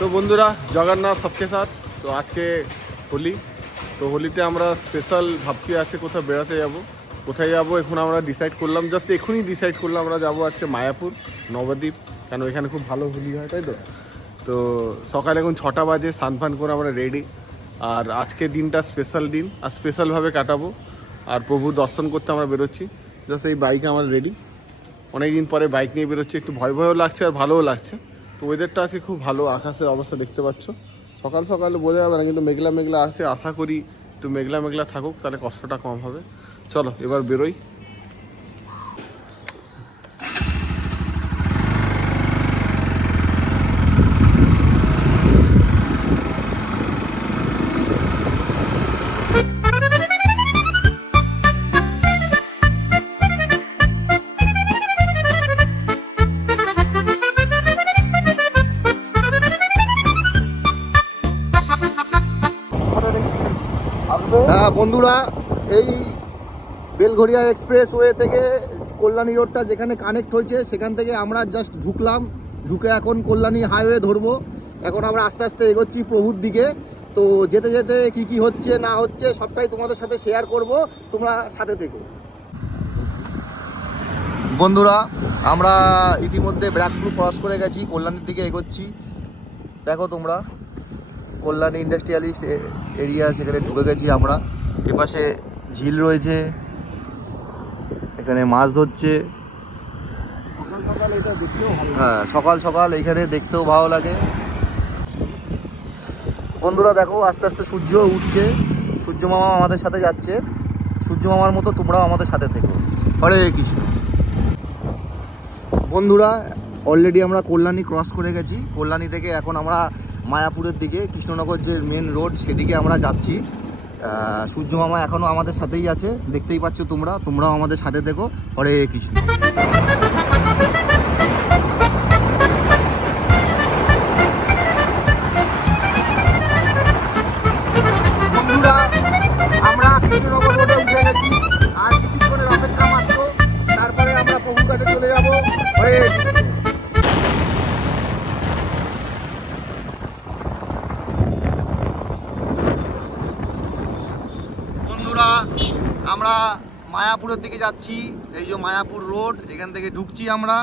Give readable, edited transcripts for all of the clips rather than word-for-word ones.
তো বন্ধুরা, জগন্নাথ সবকে সাথ। তো আজকে হোলি, তো হোলিতে আমরা স্পেশাল ভাবছি আজকে কোথাও বেড়াতে যাব। কোথায় যাব এখন আমরা ডিসাইড করলাম, জাস্ট এখনই ডিসাইড করলাম আমরা যাব আজকে মায়াপুর নবদ্বীপ, কেন এখানে খুব ভালো হোলি হয়, তাই তো। তো সকালে এখন 6টা বাজে, স্নান ফান করে আমরা রেডি। আর আজকে দিনটা স্পেশাল দিন, আর স্পেশালভাবে কাটাবো। আর প্রভু দর্শন করতে আমরা বেরোচ্ছি। জাস্ট এই বাইকে আমার রেডি, অনেক দিন পরে বাইক নিয়ে বেরোচ্ছি, একটু ভয় ভয়ও লাগছে আর ভালোও লাগছে। তো ওয়েদারটা আছে খুব ভালো, আকাশের অবস্থা দেখতে পাচ্ছ। সকাল সকালে বোঝা যাবে না, কিন্তু মেঘলা মেঘলা আছে। আশা করি একটু মেঘলা মেঘলা থাকুক, তাহলে কষ্টটা কম হবে। চলো এবার বেরোই। বন্ধুরা, এই বেলঘরিয়া এক্সপ্রেস ওয়ে থেকে কল্যাণী রোডটা যেখানে কানেক্ট হয়েছে সেখান থেকে আমরা জাস্ট ঢুকে এখন কল্যাণী হাইওয়ে ধরবো। এখন আমরা আস্তে আস্তে এগোচ্ছি প্রভুর দিকে। তো যেতে যেতে কি কি হচ্ছে না হচ্ছে সবটাই তোমাদের সাথে শেয়ার করব, তোমরা সাথে থেকো। বন্ধুরা, আমরা ইতিমধ্যে ব্র্যাকপুর ক্রস করে গেছি, কল্যাণীর দিকে এগোচ্ছি। দেখো তোমরা, কল্যাণী ইন্ডাস্ট্রিয়ালিস্ট এরিয়া, সেখানে ঢুকে গেছি আমরা। এপাশে ঝিল রয়েছে, এখানে মাছ ধরছে। হ্যাঁ, সকাল সকাল এইখানে দেখতেও ভালো লাগে। বন্ধুরা দেখো, আস্তে আস্তে সূর্য উঠছে, সূর্য মামা আমাদের সাথে যাচ্ছে। সূর্য মামার মতো তোমরাও আমাদের সাথে থেকো। হরে কৃষ্ণ। বন্ধুরা, অলরেডি আমরা কল্যাণী ক্রস করে গেছি। কল্যাণী থেকে এখন আমরা মায়াপুরের দিকে, কৃষ্ণনগর যে মেন রোড সেদিকে আমরা যাচ্ছি। সূর্য মামা এখনও আমাদের সাথেই আছে, দেখতেই পাচ্ছ তোমরাও আমাদের সাথে দেখো। হরে কৃষ্ণ। বন্ধুরা, আমরা কৃষ্ণনগর রোডে উঠে গেছি, আর কিছুক্ষণের অপেক্ষা মাত্র, তারপরে আমরা প্রভুর কাছে চলে যাবো। হরে কৃষ্ণ। বন্ধুরা, আমরা মায়াপুরের দিকে যাচ্ছি। এই যে মায়াপুর রোড, এখান থেকে ঢুকছি আমরা।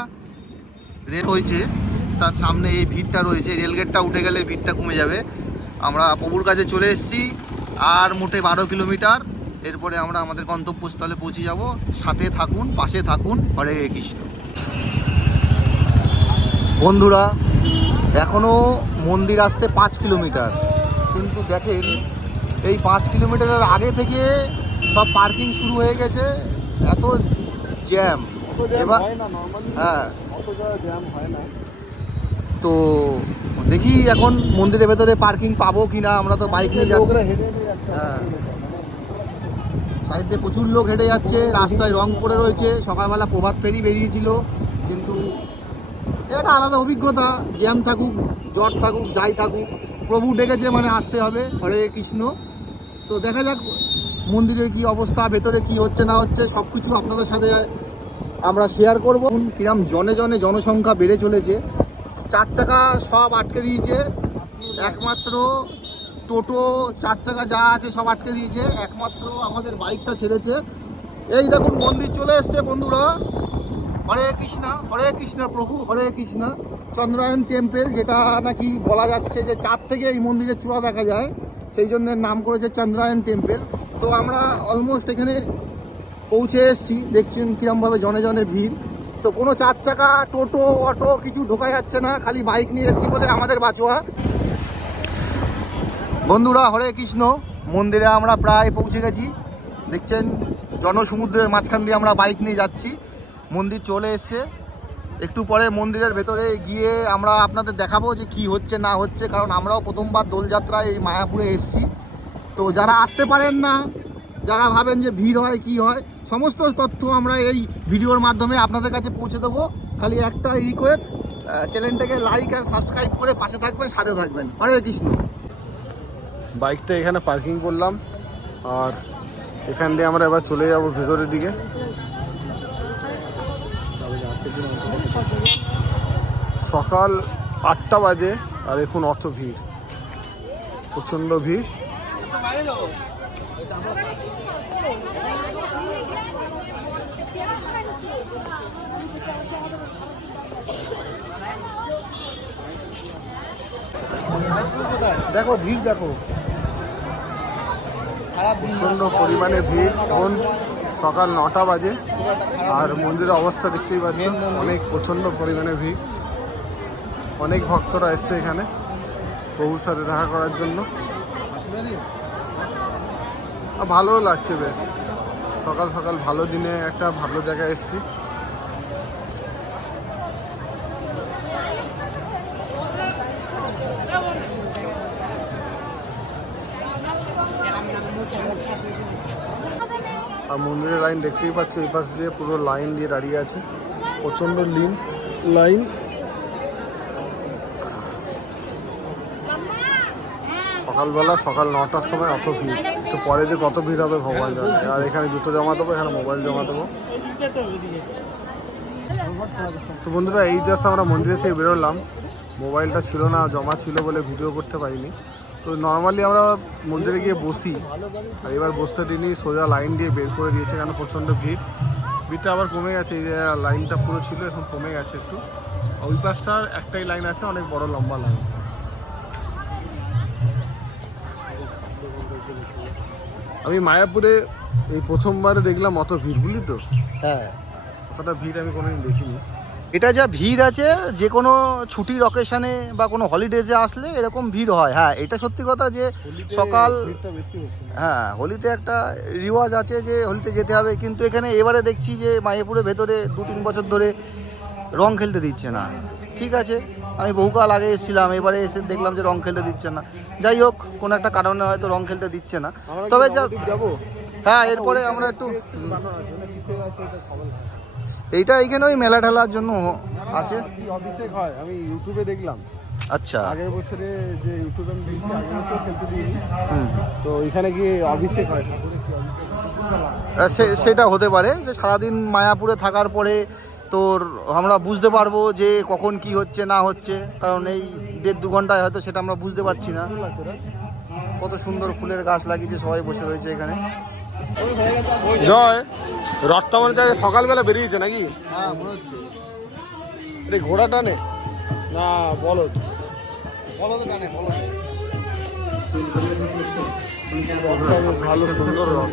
রেল হয়েছে, তার সামনে এই ভিড়টা রয়েছে, রেলগেটটা উঠে গেলে ভিড়টা কমে যাবে। আমরা প্রভুর কাছে চলে এসেছি, আর মোটে 12 কিলোমিটার, এরপরে আমরা আমাদের গন্তব্যস্থলে পৌঁছে যাব। সাথে থাকুন, পাশে থাকুন। হরে কৃষ্ণ। বন্ধুরা, এখনও মন্দির আসতে 5 কিলোমিটার, কিন্তু দেখেন এই 5 কিলোমিটারের আগে থেকে সব পার্কিং শুরু হয়ে গেছে। এত জ্যাম। এবার হ্যাঁ, তো দেখি এখন মন্দিরের ভেতরে পার্কিং পাবো কিনা। আমরা তো বাইক নিয়ে যাচ্ছি। হ্যাঁ, সাইড দিয়ে প্রচুর লোক হেঁটে যাচ্ছে, রাস্তায় রং পড়ে রয়েছে। সকালবেলা প্রভাত ফেরি বেরিয়েছিল, কিন্তু এটা আলাদা অভিজ্ঞতা। জ্যাম থাকুক, জ্বর থাকুক, যাই থাকুক, প্রভু ডেকেছে মানে আসতে হবে। হরে কৃষ্ণ। তো দেখা যাক মন্দিরের কি অবস্থা, ভেতরে কি হচ্ছে না হচ্ছে সব কিছু আপনাদের সাথে আমরা শেয়ার করব। কিরম জনে জনে জনসংখ্যা বেড়ে চলেছে। 4 চাকা সব আটকে দিয়েছে, একমাত্র টোটো 4 চাকা যা আছে সব আটকে দিয়েছে, একমাত্র আমাদের বাইকটা ছেড়েছে। এই দেখুন মন্দির চলে এসছে বন্ধুরা। হরে কৃষ্ণ, হরে কৃষ্ণ প্রভু, হরে কৃষ্ণ। চন্দ্রায়ণ টেম্পল, যেটা নাকি বলা যাচ্ছে যে 4 থেকে এই মন্দিরের চূড়া দেখা যায়, সেই জন্য নাম করেছে চন্দ্রায়ণ টেম্পল। তো আমরা অলমোস্ট এখানে পৌঁছে এসেছি। দেখছেন কীরমভাবে জনে জনে ভিড়। তো কোনো 4 চাকা, টোটো, অটো কিছু ঢোকা যাচ্ছে না, খালি বাইক নিয়ে এসেছি বলে আমাদের বাঁচোয়া। বন্ধুরা, হরে কৃষ্ণ। মন্দিরে আমরা প্রায় পৌঁছে গেছি। দেখছেন জনসমুদ্রের মাঝখান দিয়ে আমরা বাইক নিয়ে যাচ্ছি। মন্দির চলে এসছে। একটু পরে মন্দিরের ভেতরে গিয়ে আমরা আপনাদের দেখাবো যে কি হচ্ছে না হচ্ছে, কারণ আমরাও প্রথমবার দোলযাত্রায় এই মায়াপুরে এসেছি। তো যারা আসতে পারেন না, যারা ভাবেন যে ভিড় হয় কি হয়, সমস্ত তথ্য আমরা এই ভিডিওর মাধ্যমে আপনাদের কাছে পৌঁছে দেবো। খালি একটা রিকোয়েস্ট, চ্যানেলটাকে লাইক আর সাবস্ক্রাইব করে পাশে থাকবেন, সাথে থাকবেন। হরে কৃষ্ণ। বাইকটা এখানে পার্কিং করলাম, আর এখান দিয়ে আমরা এবার চলে যাব ভেতরের দিকে। সকাল 8টা বাজে, আর এখন অত ভিড়, প্রচণ্ড ভিড়। দেখো ভিড় দেখো, প্রচণ্ড পরিমাণে ভিড়। এখন সকাল 9টা বাজে আর মন্দিরের অবস্থা দেখতেই পাচ্ছেন, অনেক প্রচণ্ড পরিমাণে ভিড়। অনেক ভক্তরা এসছে এখানে প্রভুর সাথে দেখা করার জন্য। ভালোও লাগছে বেশ, সকাল সকাল ভালো দিনে একটা ভালো জায়গায় এসছি। আর মন্দিরের লাইন দেখতেই পাচ্ছ, এই পাশ দিয়ে পুরো লাইন দিয়ে দাঁড়িয়ে আছে, প্রচণ্ড লাইন। সকালবেলা সকাল 9টার সময় অত ভিড়, তো পরে যে কত ভিড় হবে ভগবান জানে। আর এখানে জুতো জমা দেবো, এখানে মোবাইল জমা দেবো। তো বন্ধুরা, এই জাস্ট আমরা মন্দিরে থেকে বেরোলাম, মোবাইলটা ছিল না, জমা ছিল বলে ভিডিও করতে পারিনি। তো নর্মালি আমরা মন্দিরে গিয়ে বসি, আর এবার বসতে দিনই সোজা লাইন দিয়ে বের করে দিয়েছে, কারণ প্রচণ্ড ভিড়টা আবার কমে গেছে। এই যে লাইনটা পুরো ছিল, এখন কমে গেছে একটু। ওই পাশটার একটাই লাইন আছে, অনেক বড় লম্বা লাইন। আমি মায়াপুরে এই প্রথমবার দেখলাম অত ভিড়, বুঝলি তো? হ্যাঁ, অতটা ভিড় আমি কোনোদিন দেখিনি। এটা যা ভিড় আছে, যে কোনো ছুটির অকেশনে বা কোনো হলিডেজে আসলে এরকম ভিড় হয়। হ্যাঁ, এটা সত্যি কথা যে সকাল, হ্যাঁ হোলিতে একটা রিওয়াজ আছে যে হোলিতে যেতে হবে, কিন্তু এখানে এবারে দেখছি যে মায়াপুরের ভেতরে 2-3 বছর ধরে রং খেলতে দিচ্ছে না। ঠিক আছে, আমি বহুকাল আগে এসেছিলাম, এবারে এসে দেখলাম যে রং খেলতে দিচ্ছে না। যাই হোক, কোনো একটা কারণে হয়তো রং খেলতে দিচ্ছে না। তবে যাবো, হ্যাঁ এরপরে আমরা একটু এইটা এইখানে ওই মেলা ঠেলার জন্য আছে। অভিষেক হয়, আমি ইউটিউবে দেখলাম। আচ্ছা, আগের বছরে যে ইউটিউবে আমি দেখছি, আগের বছর খেলতে দিইনি, তো এখানে গিয়ে অভিষেক হয়। সেটা হতে পারে যে সারাদিন মায়াপুরে থাকার পরে তোর আমরা বুঝতে পারবো যে কখন কি হচ্ছে না হচ্ছে, কারণ এই 1.5-2 ঘন্টায় হয়তো সেটা আমরা বুঝতে পারছি না। কত সুন্দর ফুলের গাছ লাগিয়েছে, সবাই বসে রয়েছে এখানে। জয়, রথটা মনে হয় সকালবেলা বেরিয়েছে নাকি? হ্যাঁ মনে হচ্ছে। এটা ঘোড়া টানে না বলদ? বলো তো টানে, বলো। ভালো সুন্দর রথ।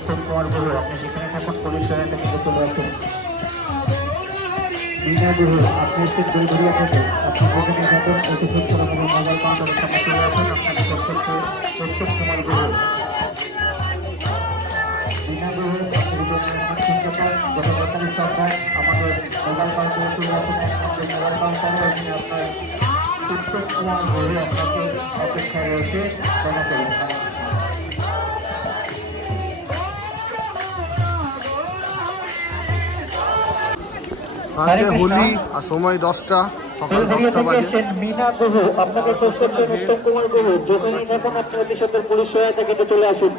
আজকে হোলি আর সময় 10টা, সকাল 10টা বাজে। মিনা গুহ আপনাকে খোঁজ করছেন উত্তম কুমার গুহ, যখনই যখন আপনি অতি সত্তর পুলিশ সহায়তা কেন্দ্রে চলে আসুন।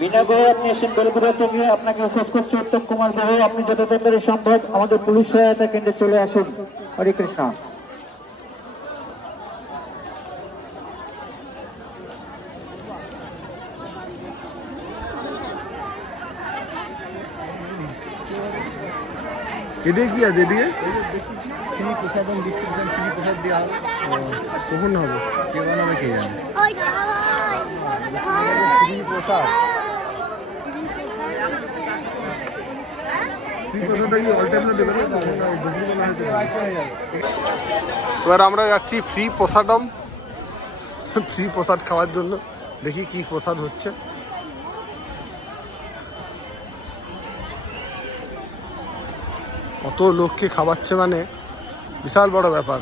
মিনা গুহ আপনি এসেছেন বেলগুড়া থেকে, আপনাকে খোঁজ করছে উত্তম কুমার গুহ, আপনি যত তাড়াতাড়ি সম্ভব আমাদের পুলিশ সহায়তা কেন্দ্রে চলে আসুন। হরে কৃষ্ণ। এদিকে কি আছে? এদিকে ফ্রি প্রসাদম ডিস্ট্রিবিউশন, ফ্রি প্রসাদ দেওয়া হবে। কখন হবে? কে বানাবে কে জানে। ফ্রি প্রসাদ, ফ্রি প্রসাদটা কি অল টাইম দেবে না? এবার আমরা যাচ্ছি ফ্রি প্রসাদম, ফ্রি প্রসাদ খাওয়ার জন্য। দেখি কি প্রসাদ হচ্ছে। অত লোককে খাওয়াচ্ছে মানে বিশাল বড় ব্যাপার।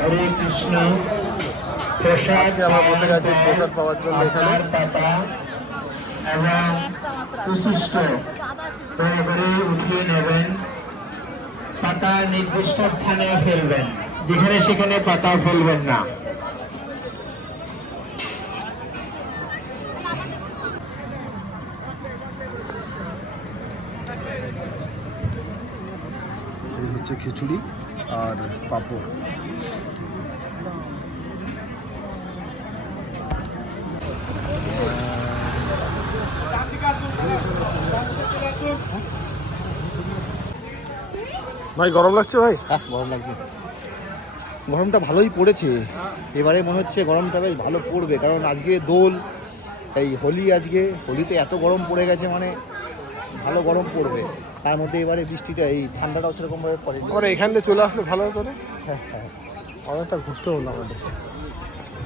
হরে কৃষ্ণ। প্রসাদ আমরা বসে গেছি প্রসাদ পাওয়ার জন্য এখানে। এবং সুশিষ্ট করে করে উঠিয়ে নেবেন, পাতা নির্দিষ্ট স্থানে ফেলবেন, যেখানে সেখানে পাতা ফেলবেন না। এই হচ্ছে খিচুড়ি আর পাঁপড়। ভাই গরম লাগছে ভাই? হ্যাঁ গরম লাগছে, গরমটা ভালোই পড়েছে এবারে, মনে হচ্ছে গরমটা বেশ ভালো পড়বে, কারণ আজকে দোল, এই হোলি, আজকে হোলিতে এত গরম পড়ে গেছে, মানে ভালো গরম পড়বে। তার মধ্যে এবারে বৃষ্টিটা, এই ঠান্ডাটাও সেরকমভাবে পড়েনি। আমরা এখান থেকে চলে আসলে ভালো হতো না? হ্যাঁ হ্যাঁ, অনেকটা ঘুরতে হলো আমাদের।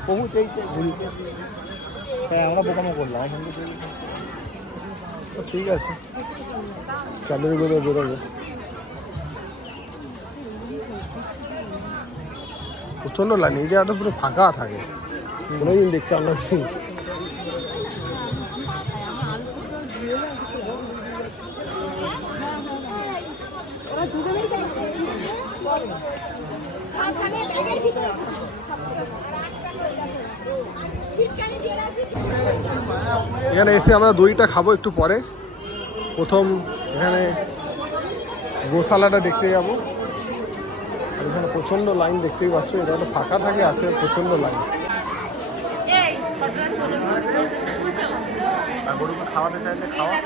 বহু চাইতে ঘুরি, হ্যাঁ আমরা বোকামো করলাম এখান থেকে। তো ঠিক আছে, চালের গুঁড়ো বেরোবে। প্রচণ্ড লাইন, এই জায়গাটা পুরো ফাঁকা থাকে, কোনোদিন দেখতে আমরা ঠিক। এখানে এসে আমরা দইটা খাবো একটু পরে। প্রথম এখানে গোশালাটা দেখতে যাবো। আর এখানে প্রচণ্ড লাইন দেখতেই পাচ্ছ, এটা একটা ফাঁকা থাকে, আছে প্রচণ্ড লাইন। আর গরুকে খাওয়াতে চাইলে খাওয়া।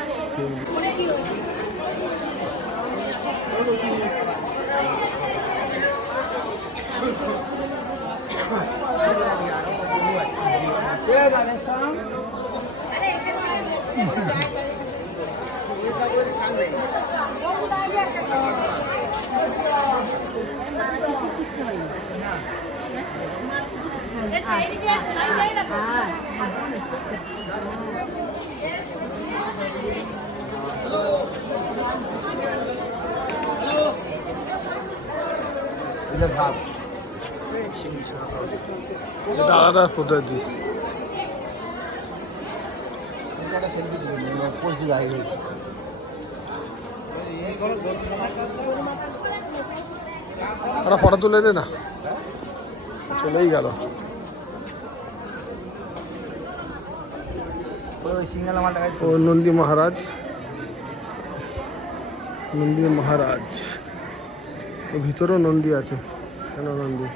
দাদা কোথায় দিই ওরা ফটো তুলে দে না, চলেই গেল। ও নন্দী মহারাজ, নন্দী মহারাজ, ও ভিতরেও নন্দী আছে। কেন নন্দী?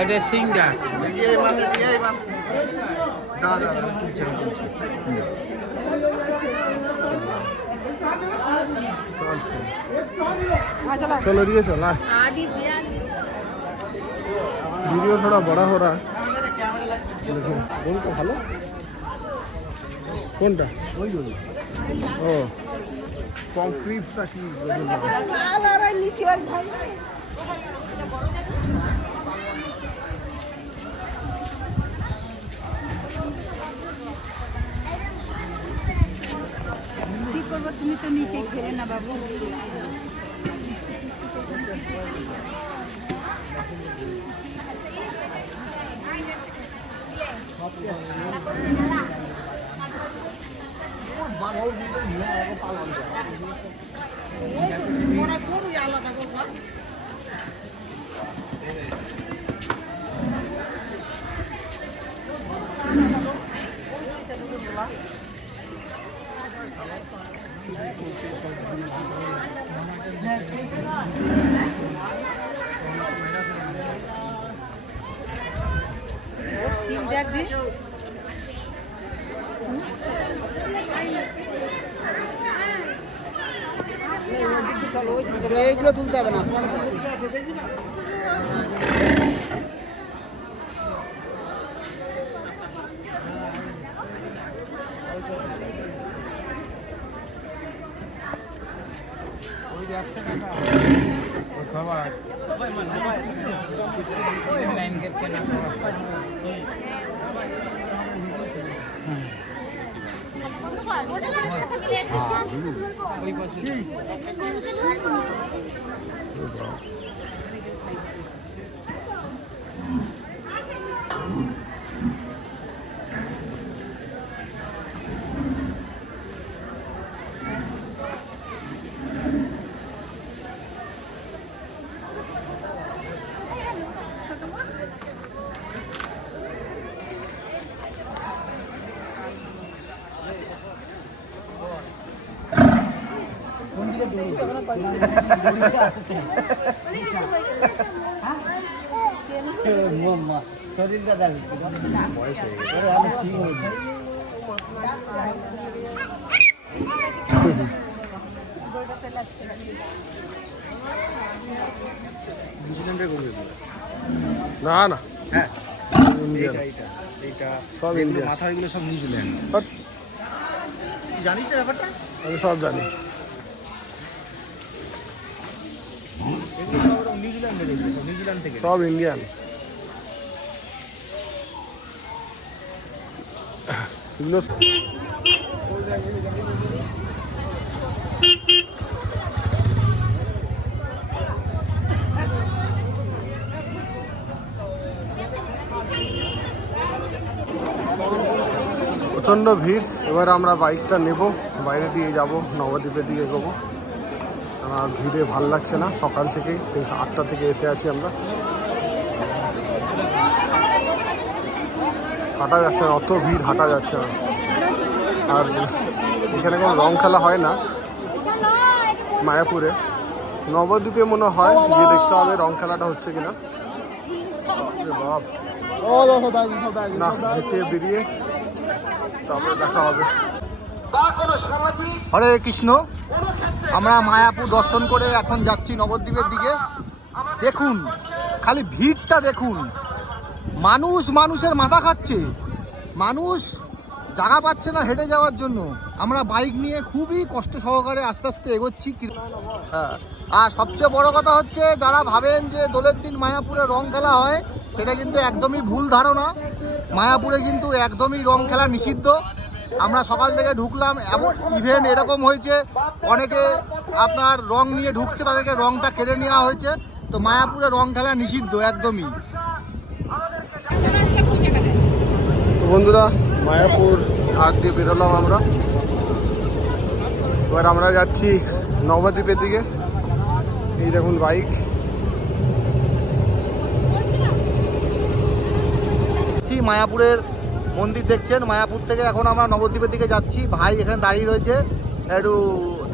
এটা সিংড়া चलो ये चला वीडियो थोड़ा बड़ा हो रहा है। देखो कौन का ভালো কোনটা? ওই ওই ও কংক্রিটটা কি কি করবো, তুমি তো নিচে খেলে না বাবু। এইগুলো তুলতে হবে না। ওই 100 টাকা ওই খাবার লাইন গেট কেন ওই পাশে না না হ্যাঁ ইন্ডিয়ান এইটা সব ইন্ডিয়ান মাথা এগুলো সব নিউজিল্যান্ড। জানিস তো ব্যাপারটা? আমি সব জানি। এগুলো সব নিউজিল্যান্ডের, এগুলো সব নিউজিল্যান্ড থেকে। সব ইন্ডিয়ান। এগুলো প্রচণ্ড ভিড়। এবার আমরা বাইকটা নেব, বাইরে দিয়ে যাব, নবদ্বীপের দিকে এগোবো। আর ভিড়ে ভাল লাগছে না, সকাল থেকেই সেই 8টা থেকে এসে আছি আমরা। হাঁটা যাচ্ছে না, অত ভিড় হাঁটা যাচ্ছে না। আর এখানে কোনো রং খেলা হয় না মায়াপুরে, নবদ্বীপে মনে হয়, গিয়ে দেখতে হবে রং খেলাটা হচ্ছে কিনা। বাপ না, হেঁটে বেরিয়ে তারপরে দেখা হবে। হরে কৃষ্ণ, আমরা মায়াপুর দর্শন করে এখন যাচ্ছি নবদ্বীপের দিকে। দেখুন খালি ভিড়টা দেখুন, মানুষের মাথা খাচ্ছে, মানুষ জায়গা পাচ্ছে না হেঁটে যাওয়ার জন্য। আমরা বাইক নিয়ে খুবই কষ্ট সহকারে আস্তে আস্তে এগোচ্ছি। হ্যাঁ, আর সবচেয়ে বড় কথা হচ্ছে, যারা ভাবেন যে দোলের দিন মায়াপুরে রং খেলা হয়, সেটা কিন্তু একদমই ভুল ধারণা। মায়াপুরে কিন্তু একদমই রং খেলা নিষিদ্ধ। আমরা সকাল থেকে ঢুকলাম, এমন ইভেন্ট এরকম হয়েছে, অনেকে আপনার রং নিয়ে ঢুকছে, তাদেরকে রংটা কেড়ে নেওয়া হয়েছে। তো মায়াপুরে রং খেলা নিষিদ্ধ একদমই। তো বন্ধুরা, মায়াপুর ঘাট দিয়ে বেরোলাম আমরা। এবার আমরা যাচ্ছি নবদ্বীপের দিকে। এই দেখুন বাইক। মায়াপুরের মন্দির দেখছেন, মায়াপুর থেকে এখন আমরা নবদ্বীপের দিকে যাচ্ছি। ভাই এখানে দাঁড়িয়ে রয়েছে, একটু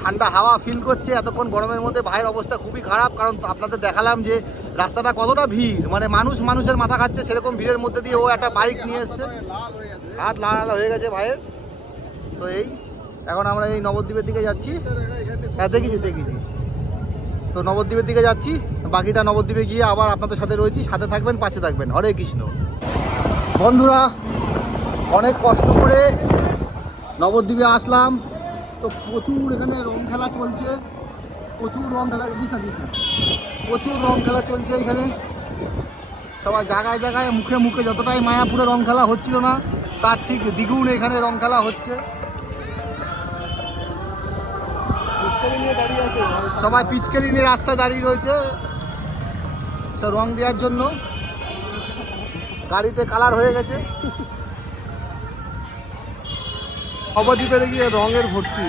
ঠান্ডা হাওয়া ফিল করছে। এতক্ষণ গরমের মধ্যে ভাইয়ের অবস্থা খুবই খারাপ, কারণ আপনাদের দেখালাম যে রাস্তাটা কতটা ভিড়, মানে মানুষের মাথা খাচ্ছে, সেরকম ভিড়ের মধ্যে দিয়ে ও একটা বাইক নিয়ে এসছে। হাত লাল হয়ে গেছে ভাইয়ের। তো এই এখন আমরা এই নবদ্বীপের দিকে যাচ্ছি। হ্যাঁ দেখেছি। তো নবদ্বীপের দিকে যাচ্ছি, বাকিটা নবদ্বীপে গিয়ে আবার আপনাদের সাথে রয়েছি। সাথে থাকবেন, পাশে থাকবেন। হরে কৃষ্ণ। বন্ধুরা, অনেক কষ্ট করে নবদ্বীপে আসলাম। তো প্রচুর এখানে রং খেলা চলছে, প্রচুর রং খেলা চলছে এখানে। সবাই জায়গায় জায়গায় মুখে মুখে যতটাই মায়াপুরে রং খেলা হচ্ছিল না, তার ঠিক দ্বিগুণ এখানে রং খেলা হচ্ছে। সবাই পিচকারি নিয়ে রাস্তায় দাঁড়িয়ে রয়েছে সব রং দেওয়ার জন্য। গাড়িতে কালার হয়ে গেছে। নবদ্বীপে গিয়ে রঙের ভর্তি।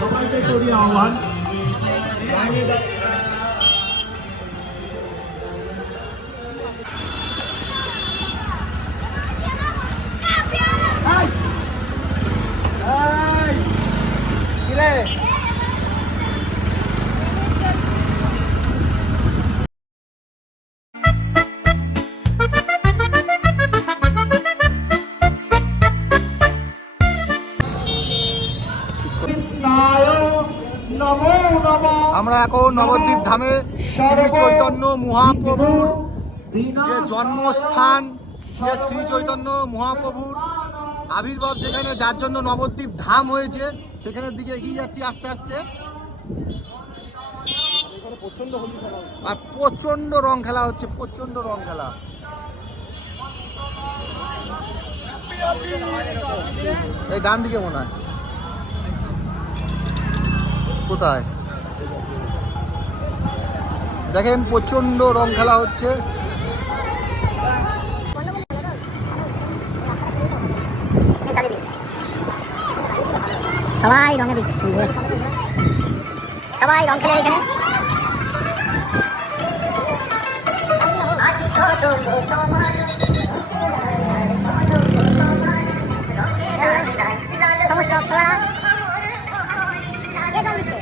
সবাইকে করি আহ্বান। আমরা এখন নবদ্বীপ ধামে শ্রী চৈতন্য মহাপ্রভুর যে জন্মস্থান, যে শ্রী চৈতন্য মহাপ্রভুর আবির্ভাব যেখানে, যার জন্য নবদ্বীপ ধাম হয়েছে, সেখানের দিকে এগিয়ে যাচ্ছি আস্তে আস্তে। আর প্রচন্ড রং খেলা হচ্ছে, প্রচন্ড রং খেলা। এই ডান দিকে মনে হয়। কোথায় দেখেন প্রচন্ড রং খেলা হচ্ছে। সবাই রঙে সবাই রং খেলে এখানে। সমস্ত অপ্সরা কে গান দিচ্ছে?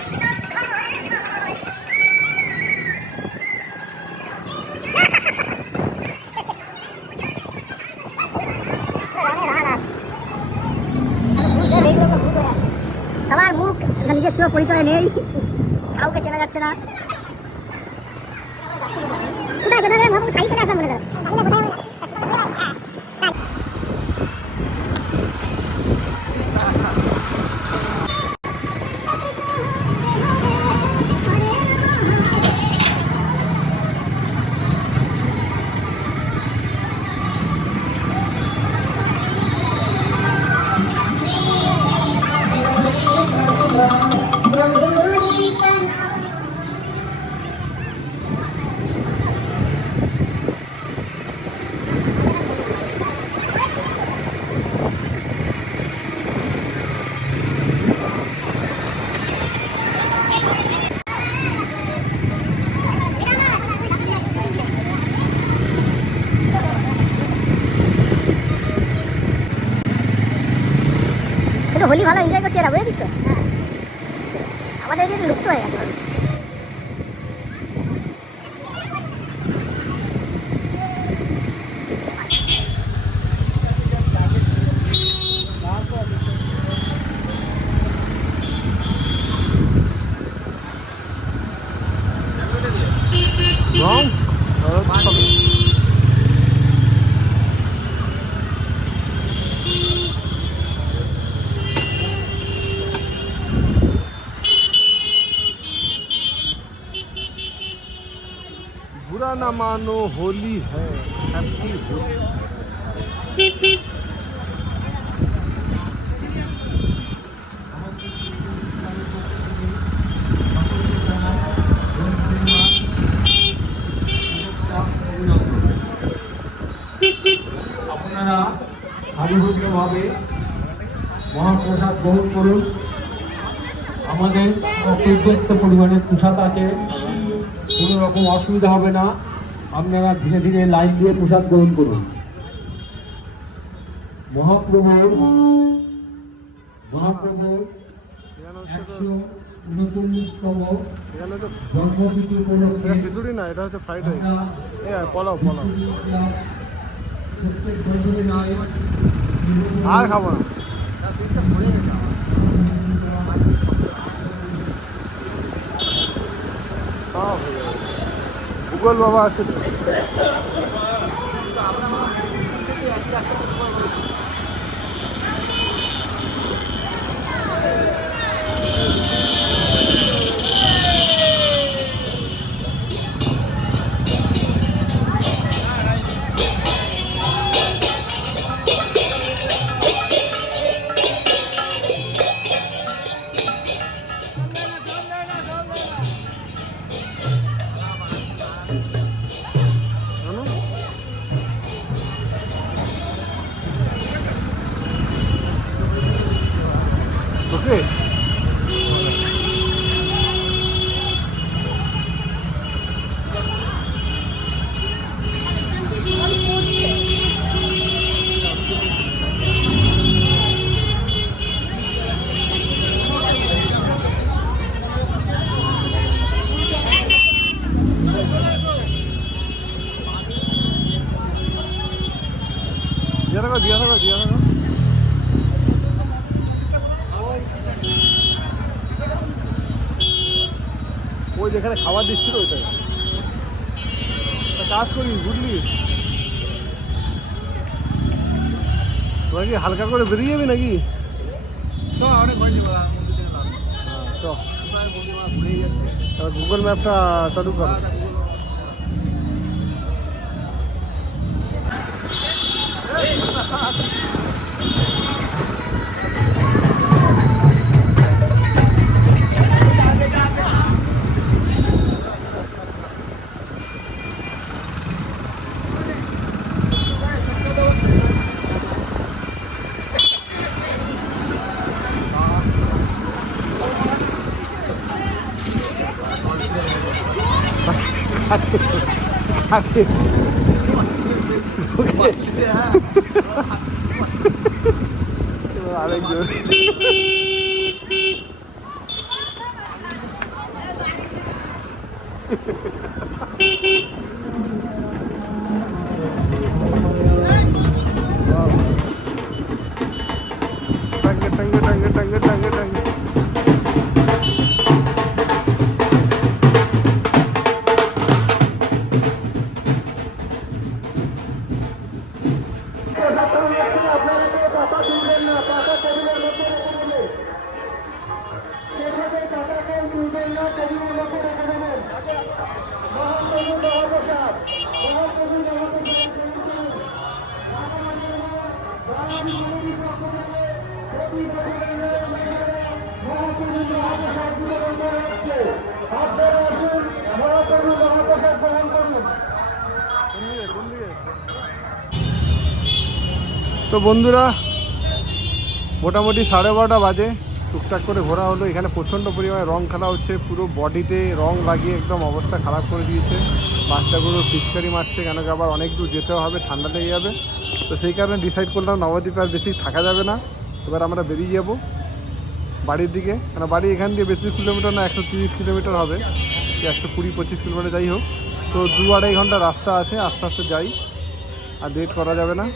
সবার মুখ নিজস্ব পরিচয় নেই, কাউকে চেনা যাচ্ছে না। কোথায় চলে গেলেন? ছাই চলে আসলাম মনে করেন। হোলি ভালো এনজয় করছে এরা, বুঝেছিস তো? আমাদের এদিকে লুপ্ত হয়ে গেছে। রং बुरा ना मानो होली है, हैप्पी होली। আপনারা সারিবদ্ধভাবে মহাপ্রসাদ গ্রহণ করুন। আমাদের পর্যাপ্ত পরিমাণে প্রসাদ আছে, কোনো রকম অসুবিধা হবে না। আপনারা ধীরে ধীরে লাইন দিয়ে প্রসাদ গ্রহণ করুন। মহাপ্রভুর 139তম জন্মতিথি উপলক্ষে খিচুড়ি না, এটা হচ্ছে ফ্রাইড রাইস। পোলাও পোলাও প্রত্যেক বন্ধুদের নামে আর খাবো না। ভূগোল বাবা আছে তো। ওকে দিয়া থাকো ওই যেখানে খাবার দিচ্ছিল ওইটাই। কাজ করিস বুঝলি, তোরা কি হালকা করে বেরিয়ে যাবি নাকি? গুগল ম্যাপটা চালু করো। আগে এবার আরেকজন টাঙ্গে টাঙ্গে টাঙ্গে টাঙ্গে টাঙ্গে টাঙ্গে তো বন্ধুরা মোটামুটি 12:30 বাজে, টুকটাক করে ঘোরা হলো। এখানে প্রচণ্ড পরিমাণে রং খেলা হচ্ছে, পুরো বডিতে রং লাগিয়ে একদম অবস্থা খারাপ করে দিয়েছে। বাচ্চাগুলো পিচকারি মারছে, কেন কি আবার অনেক দূর যেতে হবে, ঠান্ডা লেগে যাবে। তো সেই কারণে ডিসাইড করলাম নবদ্বীপে আর বেশি থাকা যাবে না, এবার আমরা বেরিয়ে যাব বাড়ির দিকে। কেন বাড়ি এখান দিয়ে বেশি কিলোমিটার না, 130 কিলোমিটার হবে, 120-25 কিলোমিটার যাই হোক। তো 2-2.5 ঘন্টা রাস্তা আছে, আস্তে আস্তে যাই, আর লেট করা যাবে না।